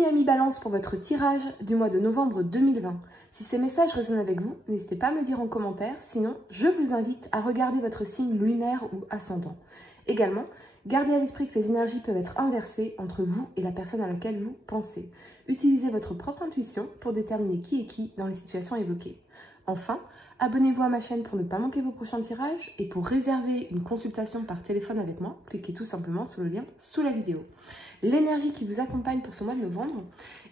Bienvenue amis Balance pour votre tirage du mois de novembre 2020. Si ces messages résonnent avec vous, n'hésitez pas à me le dire en commentaire, sinon je vous invite à regarder votre signe lunaire ou ascendant. Également, gardez à l'esprit que les énergies peuvent être inversées entre vous et la personne à laquelle vous pensez. Utilisez votre propre intuition pour déterminer qui est qui dans les situations évoquées. Enfin, abonnez-vous à ma chaîne pour ne pas manquer vos prochains tirages et pour réserver une consultation par téléphone avec moi, cliquez tout simplement sur le lien sous la vidéo. L'énergie qui vous accompagne pour ce mois de novembre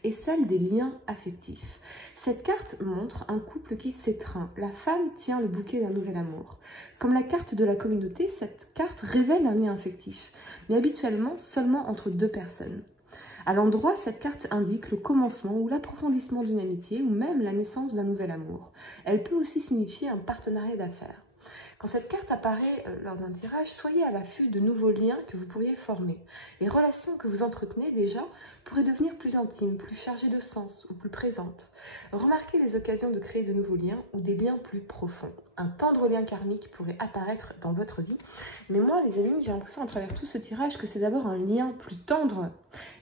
est celle des liens affectifs. Cette carte montre un couple qui s'étreint. La femme tient le bouquet d'un nouvel amour. Comme la carte de la communauté, cette carte révèle un lien affectif, mais habituellement seulement entre deux personnes. À l'endroit, cette carte indique le commencement ou l'approfondissement d'une amitié ou même la naissance d'un nouvel amour. Elle peut aussi signifier un partenariat d'affaires. Quand cette carte apparaît lors d'un tirage, soyez à l'affût de nouveaux liens que vous pourriez former. Les relations que vous entretenez déjà pourraient devenir plus intimes, plus chargées de sens ou plus présentes. Remarquez les occasions de créer de nouveaux liens ou des liens plus profonds. Un tendre lien karmique pourrait apparaître dans votre vie. Mais moi, les amis, j'ai l'impression à travers tout ce tirage que c'est d'abord un lien plus tendre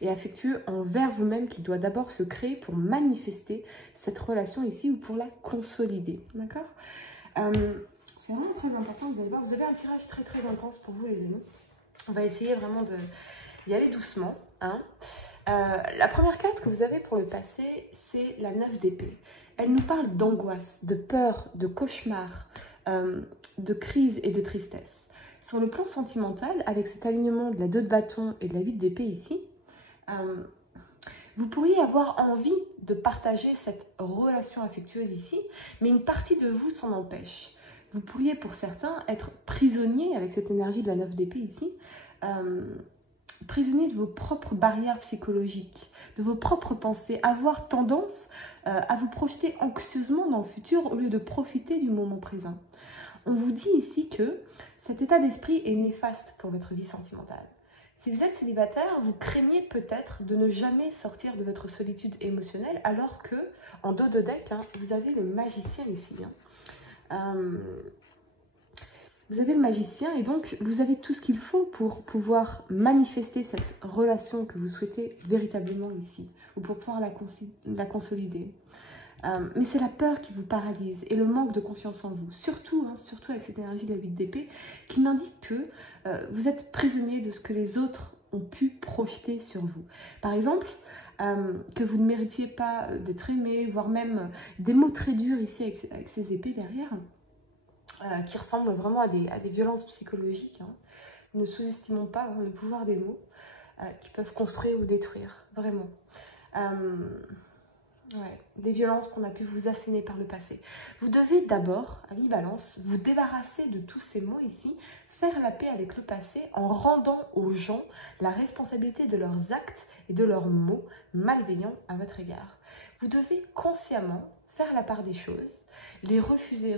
et affectueux envers vous-même qui doit d'abord se créer pour manifester cette relation ici ou pour la consolider. D'accord ? C'est vraiment très important, vous allez voir, vous avez un tirage très intense pour vous les amis. On va essayer vraiment d'y aller doucement. Hein. La première carte que vous avez pour le passé, c'est la 9 d'épée. Elle nous parle d'angoisse, de peur, de cauchemar, de crise et de tristesse. Sur le plan sentimental, avec cet alignement de la 2 de bâton et de la 8 d'épée ici, vous pourriez avoir envie de partager cette relation affectueuse ici, mais une partie de vous s'en empêche. Vous pourriez pour certains être prisonnier avec cette énergie de la 9 d'épée ici, prisonnier de vos propres barrières psychologiques, de vos propres pensées, avoir tendance à vous projeter anxieusement dans le futur au lieu de profiter du moment présent. On vous dit ici que cet état d'esprit est néfaste pour votre vie sentimentale. Si vous êtes célibataire, vous craignez peut-être de ne jamais sortir de votre solitude émotionnelle alors que, en dos de deck, hein, vous avez le magicien ici. Vous avez le magicien et donc vous avez tout ce qu'il faut pour pouvoir manifester cette relation que vous souhaitez véritablement ici ou pour pouvoir la consolider. Mais c'est la peur qui vous paralyse et le manque de confiance en vous, surtout avec cette énergie de la 8 d'épée qui m'indique que vous êtes prisonnier de ce que les autres ont pu projeter sur vous. Par exemple, que vous ne méritiez pas d'être aimé, voire même des mots très durs ici avec ces épées derrière, qui ressemblent vraiment à des violences psychologiques. Hein. Ne sous-estimons pas le pouvoir des mots qui peuvent construire ou détruire, vraiment. Des violences qu'on a pu vous asséner par le passé. Vous devez d'abord, amis Balance, vous débarrasser de tous ces mots ici, faire la paix avec le passé en rendant aux gens la responsabilité de leurs actes et de leurs mots malveillants à votre égard. Vous devez consciemment faire la part des choses, les refuser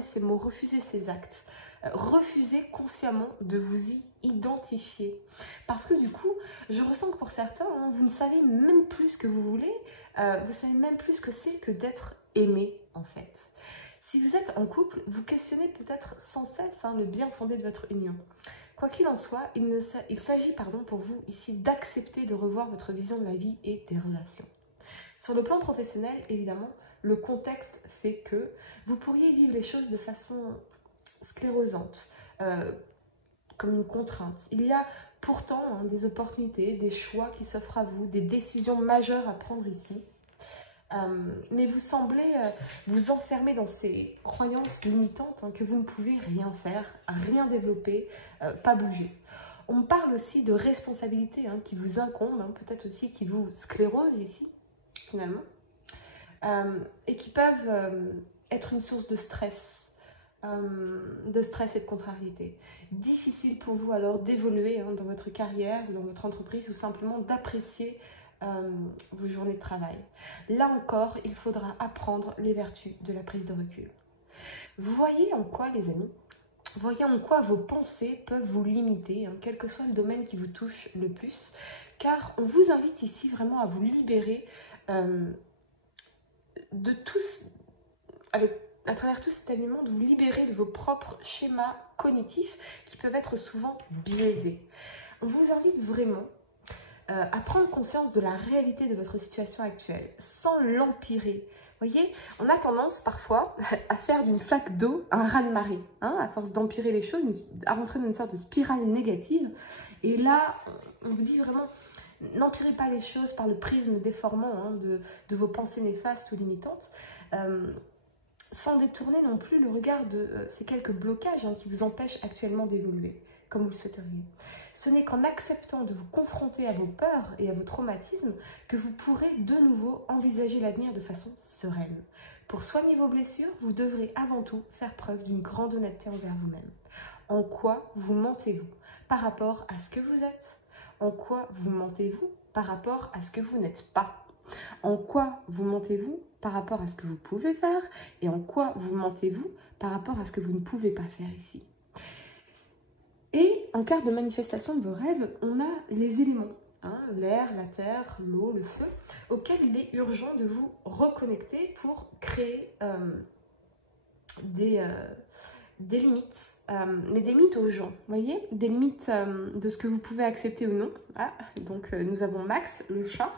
ces mots, refuser ces actes, refuser consciemment de vous y identifier. Parce que du coup, je ressens que pour certains, hein, vous ne savez même plus ce que vous voulez, vous savez même plus ce que c'est que d'être aimé en fait. Si vous êtes en couple, vous questionnez peut-être sans cesse le bien fondé de votre union. Quoi qu'il en soit, il s'agit pour vous ici d'accepter de revoir votre vision de la vie et des relations. Sur le plan professionnel, évidemment, le contexte fait que vous pourriez vivre les choses de façon sclérosante, comme une contrainte. Il y a pourtant des opportunités, des choix qui s'offrent à vous, des décisions majeures à prendre ici. Mais vous semblez vous enfermer dans ces croyances limitantes que vous ne pouvez rien faire, rien développer, pas bouger. On parle aussi de responsabilités qui vous incombent, peut-être aussi qui vous sclérosent ici, finalement, et qui peuvent être une source de stress et de contrariété. Difficile pour vous alors d'évoluer dans votre carrière, dans votre entreprise ou simplement d'apprécier vos journées de travail. Là encore, il faudra apprendre les vertus de la prise de recul. Vous voyez en quoi, les amis, voyez en quoi vos pensées peuvent vous limiter, quel que soit le domaine qui vous touche le plus, car on vous invite ici vraiment à vous libérer de tous, à travers tout cet alignement, de vous libérer de vos propres schémas cognitifs qui peuvent être souvent biaisés. On vous invite vraiment à prendre conscience de la réalité de votre situation actuelle, sans l'empirer. Vous voyez, on a tendance parfois à faire d'une flaque d'eau un raz-de-marée, hein, à force d'empirer les choses, à rentrer dans une sorte de spirale négative. Et là, on vous dit vraiment, n'empirez pas les choses par le prisme déformant hein, de vos pensées néfastes ou limitantes, sans détourner non plus le regard de ces quelques blocages hein, qui vous empêchent actuellement d'évoluer comme vous le souhaiteriez. Ce n'est qu'en acceptant de vous confronter à vos peurs et à vos traumatismes que vous pourrez de nouveau envisager l'avenir de façon sereine. Pour soigner vos blessures, vous devrez avant tout faire preuve d'une grande honnêteté envers vous-même. En quoi vous mentez-vous par rapport à ce que vous êtes? En quoi vous mentez-vous par rapport à ce que vous n'êtes pas? En quoi vous mentez-vous par rapport à ce que vous pouvez faire? Et en quoi vous mentez-vous par rapport à ce que vous ne pouvez pas faire ici? Et en carte de manifestation de vos rêves, on a les éléments, hein, l'air, la terre, l'eau, le feu, auxquels il est urgent de vous reconnecter pour créer des limites, mais des limites aux gens, vous voyez, des limites de ce que vous pouvez accepter ou non. Ah, donc nous avons Max, le chat,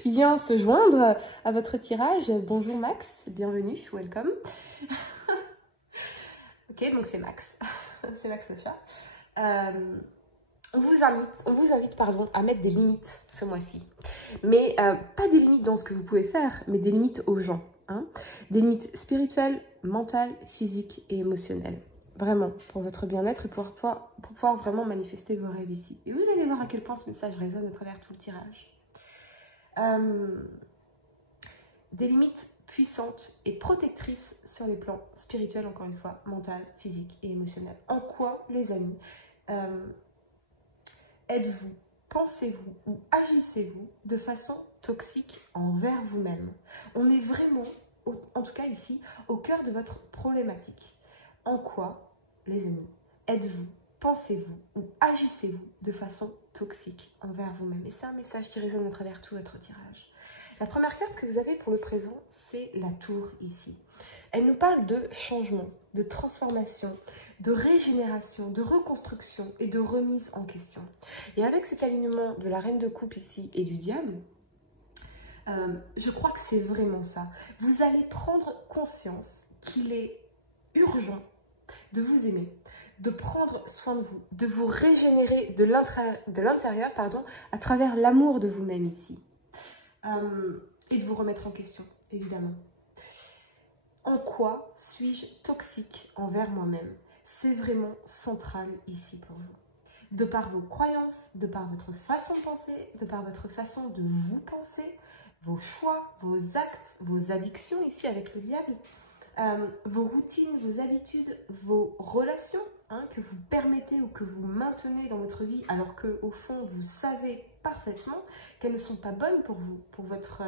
qui vient se joindre à votre tirage. Bonjour Max, bienvenue, welcome. Ok, donc c'est Max, c'est Max le chat. On vous invite pardon, à mettre des limites ce mois-ci. Mais pas des limites dans ce que vous pouvez faire, mais des limites aux gens. Hein. Des limites spirituelles, mentales, physiques et émotionnelles. Vraiment, pour votre bien-être et pour pouvoir vraiment manifester vos rêves ici. Et vous allez voir à quel point ce message résonne à travers tout le tirage. Des limites puissante et protectrice sur les plans spirituels, encore une fois, mental, physique et émotionnel. En quoi, les amis, êtes-vous, pensez-vous ou agissez-vous de façon toxique envers vous-même? On est vraiment, en tout cas ici, au cœur de votre problématique. En quoi, les amis, êtes-vous, pensez-vous ou agissez-vous de façon toxique envers vous-même? Et c'est un message qui résonne à travers tout votre tirage. La première carte que vous avez pour le présent, c'est la tour ici. Elle nous parle de changement, de transformation, de régénération, de reconstruction et de remise en question. Et avec cet alignement de la reine de coupe ici et du diable, je crois que c'est vraiment ça. Vous allez prendre conscience qu'il est urgent de vous aimer, de prendre soin de vous, de vous régénérer de l'intérieur à travers l'amour de vous-même ici. Et de vous remettre en question, évidemment. En quoi suis-je toxique envers moi-même? C'est vraiment central ici pour vous. De par vos croyances, de par votre façon de penser, de par votre façon de vous penser, vos choix, vos actes, vos addictions ici avec le diable, vos routines, vos habitudes, vos relations hein, que vous permettez ou que vous maintenez dans votre vie alors qu'au fond vous savez parfaitement qu'elles ne sont pas bonnes pour vous, pour votre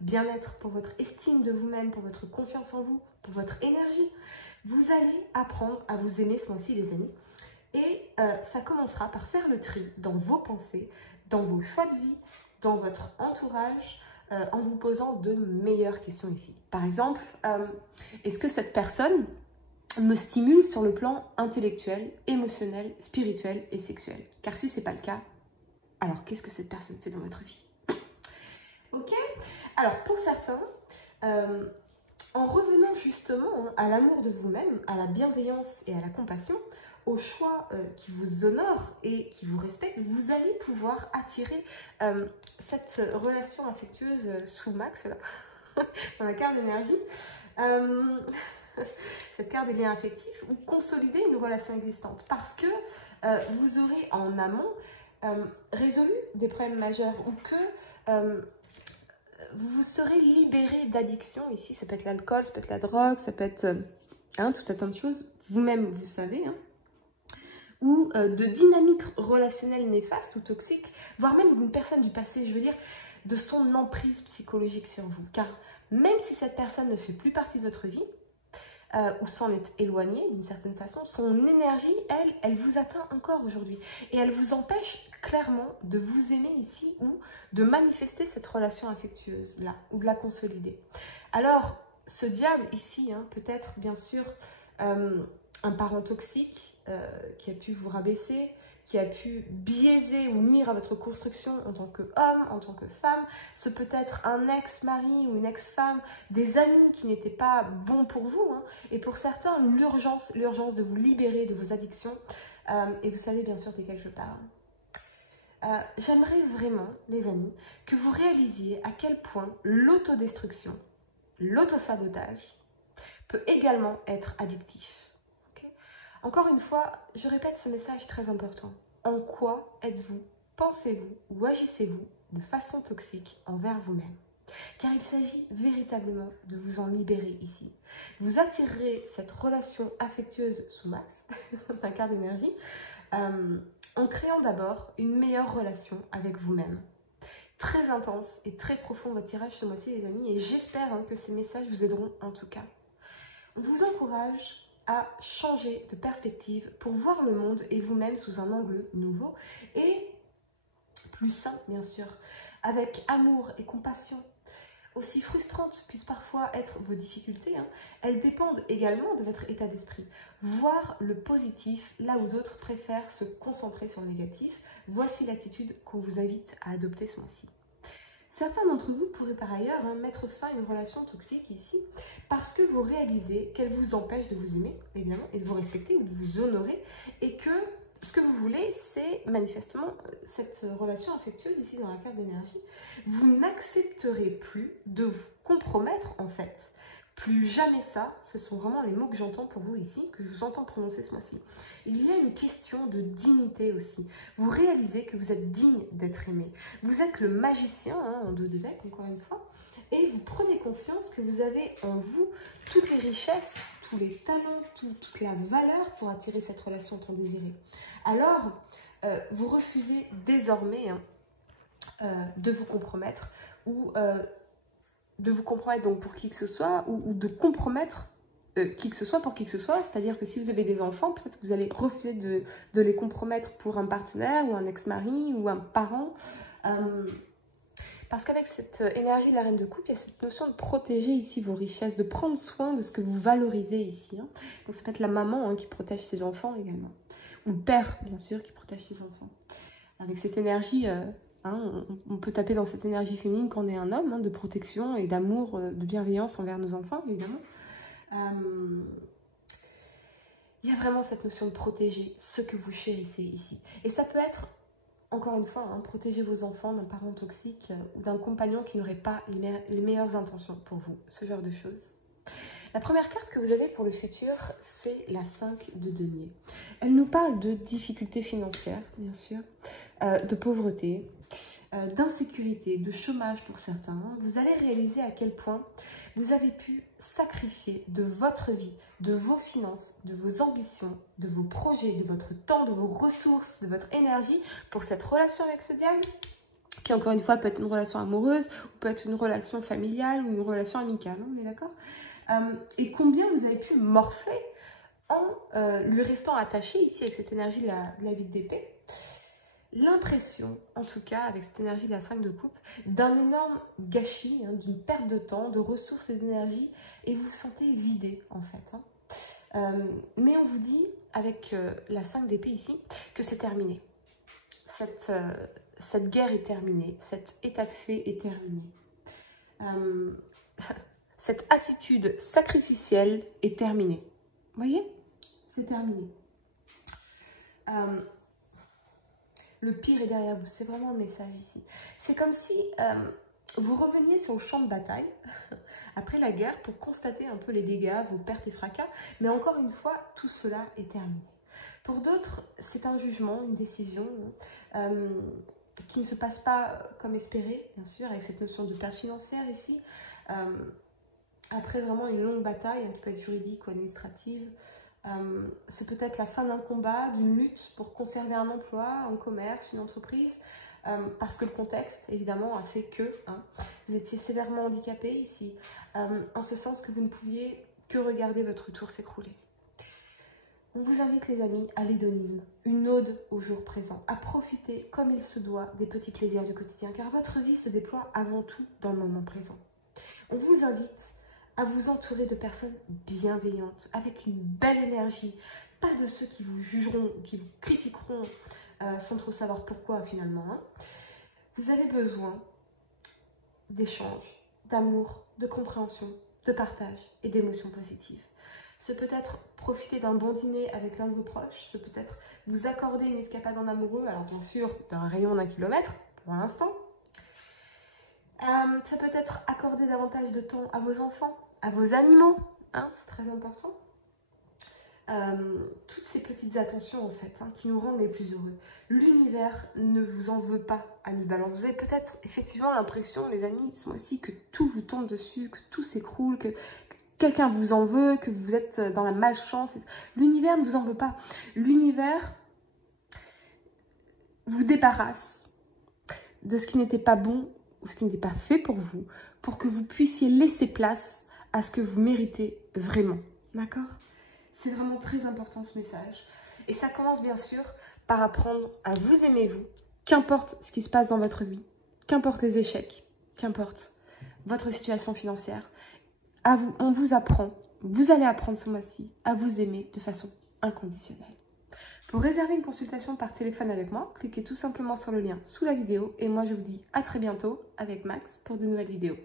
bien-être, pour votre estime de vous-même, pour votre confiance en vous, pour votre énergie. Vous allez apprendre à vous aimer ce mois-ci les amis et ça commencera par faire le tri dans vos pensées, dans vos choix de vie, dans votre entourage, en vous posant de meilleures questions ici. Par exemple, est-ce que cette personne me stimule sur le plan intellectuel, émotionnel, spirituel et sexuel? Car si ce n'est pas le cas, alors qu'est-ce que cette personne fait dans votre vie? Ok. Alors pour certains, en revenant justement à l'amour de vous-même, à la bienveillance et à la compassion, au choix qui vous honore et qui vous respecte, vous allez pouvoir attirer cette relation affectueuse sous Max, là, dans la carte d'énergie, cette carte des liens affectifs, ou consolider une relation existante. Parce que vous aurez en amont résolu des problèmes majeurs ou que vous serez libéré d'addiction. Ici, ça peut être l'alcool, ça peut être la drogue, ça peut être tout un tas de choses. Vous-même, vous savez, ou de dynamiques relationnelles néfastes ou toxiques, voire même d'une personne du passé, je veux dire, de son emprise psychologique sur vous. Car même si cette personne ne fait plus partie de votre vie, ou s'en est éloignée d'une certaine façon, son énergie, elle vous atteint encore aujourd'hui. Et elle vous empêche clairement de vous aimer ici ou de manifester cette relation affectueuse-là, ou de la consolider. Alors, ce diable ici, peut être bien sûr un parent toxique, qui a pu vous rabaisser, qui a pu biaiser ou nuire à votre construction en tant qu'homme, en tant que femme. Ce peut être un ex-mari ou une ex-femme, des amis qui n'étaient pas bons pour vous. Hein. Et pour certains, l'urgence de vous libérer de vos addictions. Et vous savez bien sûr desquelles je parle. J'aimerais vraiment, les amis, que vous réalisiez à quel point l'autodestruction, l'autosabotage peut également être addictif. Okay? Encore une fois, je répète ce message très important. En quoi êtes-vous, pensez-vous ou agissez-vous de façon toxique envers vous-même? Car il s'agit véritablement de vous en libérer ici. Vous attirerez cette relation affectueuse sous masse, la carte d'énergie, en créant d'abord une meilleure relation avec vous-même. Très intense et très profond votre tirage ce mois-ci les amis, et j'espère que ces messages vous aideront en tout cas. On vous encourage à changer de perspective pour voir le monde et vous-même sous un angle nouveau et plus sain bien sûr, avec amour et compassion. Aussi frustrantes puissent parfois être vos difficultés, elles dépendent également de votre état d'esprit. Voir le positif là où d'autres préfèrent se concentrer sur le négatif, voici l'attitude qu'on vous invite à adopter ce mois-ci. Certains d'entre vous pourraient par ailleurs mettre fin à une relation toxique ici parce que vous réalisez qu'elle vous empêche de vous aimer, évidemment, et de vous respecter ou de vous honorer, et que ce que vous voulez, c'est manifestement cette relation affectueuse ici dans la carte d'énergie. Vous n'accepterez plus de vous compromettre en fait. Plus jamais ça, ce sont vraiment les mots que j'entends pour vous ici, que je vous entends prononcer ce mois-ci. Il y a une question de dignité aussi. Vous réalisez que vous êtes digne d'être aimé. Vous êtes le magicien, en dos de deck, encore une fois, et vous prenez conscience que vous avez en vous toutes les richesses, tous les talents, toute la valeur pour attirer cette relation tant désirée. Alors, vous refusez désormais de vous compromettre ou de vous compromettre donc pour qui que ce soit ou de compromettre qui que ce soit pour qui que ce soit. C'est-à-dire que si vous avez des enfants, peut-être que vous allez refuser de les compromettre pour un partenaire ou un ex-mari ou un parent. Parce qu'avec cette énergie de la reine de coupe, il y a cette notion de protéger ici vos richesses, de prendre soin de ce que vous valorisez ici. Donc ça peut être la maman qui protège ses enfants également. Ou le père, bien sûr, qui protège ses enfants. Avec cette énergie, on peut taper dans cette énergie féminine quand on est un homme, de protection et d'amour, de bienveillance envers nos enfants, évidemment. Il y a vraiment cette notion de protéger ce que vous chérissez ici. Et ça peut être, encore une fois, protéger vos enfants d'un parent toxique ou d'un compagnon qui n'aurait pas les meilleures intentions pour vous, ce genre de choses. La première carte que vous avez pour le futur, c'est la 5 de denier. Elle nous parle de difficultés financières, bien sûr, de pauvreté, d'insécurité, de chômage pour certains. Vous allez réaliser à quel point vous avez pu sacrifier de votre vie, de vos finances, de vos ambitions, de vos projets, de votre temps, de vos ressources, de votre énergie pour cette relation avec ce diable, qui encore une fois peut être une relation amoureuse, ou peut être une relation familiale ou une relation amicale, on est d'accord ? Et combien vous avez pu morfler en lui restant attaché ici avec cette énergie de la ville d'épée. L'impression, en tout cas, avec cette énergie de la 5 de coupe, d'un énorme gâchis, d'une perte de temps, de ressources et d'énergie, et vous vous sentez vidé, en fait. Mais on vous dit, avec la 5 d'épée ici, que c'est terminé. Cette guerre est terminée, cet état de fait est terminé. Cette attitude sacrificielle est terminée. Vous voyez? C'est terminé. Le pire est derrière vous. C'est vraiment le message ici. C'est comme si vous reveniez sur le champ de bataille après la guerre pour constater un peu les dégâts, vos pertes et fracas. Mais encore une fois, tout cela est terminé. Pour d'autres, c'est un jugement, une décision qui ne se passe pas comme espéré, bien sûr, avec cette notion de perte financière ici. Après vraiment une longue bataille, qui peut être juridique ou administrative, c'est peut-être la fin d'un combat, d'une lutte pour conserver un emploi, un commerce, une entreprise, parce que le contexte, évidemment, a fait que vous étiez sévèrement handicapé ici, en ce sens que vous ne pouviez que regarder votre tour s'écrouler. On vous invite, les amis, à l'hédonisme, une ode au jour présent, à profiter comme il se doit des petits plaisirs du quotidien, car votre vie se déploie avant tout dans le moment présent. On vous invite à vous entourer de personnes bienveillantes, avec une belle énergie, pas de ceux qui vous jugeront, qui vous critiqueront sans trop savoir pourquoi finalement. Hein. Vous avez besoin d'échanges, d'amour, de compréhension, de partage et d'émotions positives. Ce peut être profiter d'un bon dîner avec l'un de vos proches, ce peut être vous accorder une escapade en amoureux, alors bien sûr d'un rayon d'1 kilomètre pour l'instant. Ça peut être accorder davantage de temps à vos enfants, à vos animaux, hein, c'est très important. Toutes ces petites attentions en fait qui nous rendent les plus heureux. L'univers ne vous en veut pas, amis Balance. Vous avez peut-être effectivement l'impression, les amis, ce mois-ci, que tout vous tombe dessus, que tout s'écroule, que quelqu'un vous en veut, que vous êtes dans la malchance. L'univers ne vous en veut pas. L'univers vous débarrasse de ce qui n'était pas bon ou ce qui n'était pas fait pour que vous puissiez laisser place à ce que vous méritez vraiment. D'accord ? C'est vraiment très important ce message. Et ça commence bien sûr par apprendre à vous aimer vous, qu'importe ce qui se passe dans votre vie, qu'importe les échecs, qu'importe votre situation financière. On vous apprend, vous allez apprendre ce mois-ci à vous aimer de façon inconditionnelle. Pour réserver une consultation par téléphone avec moi, cliquez tout simplement sur le lien sous la vidéo. Et moi je vous dis à très bientôt avec Max pour de nouvelles vidéos.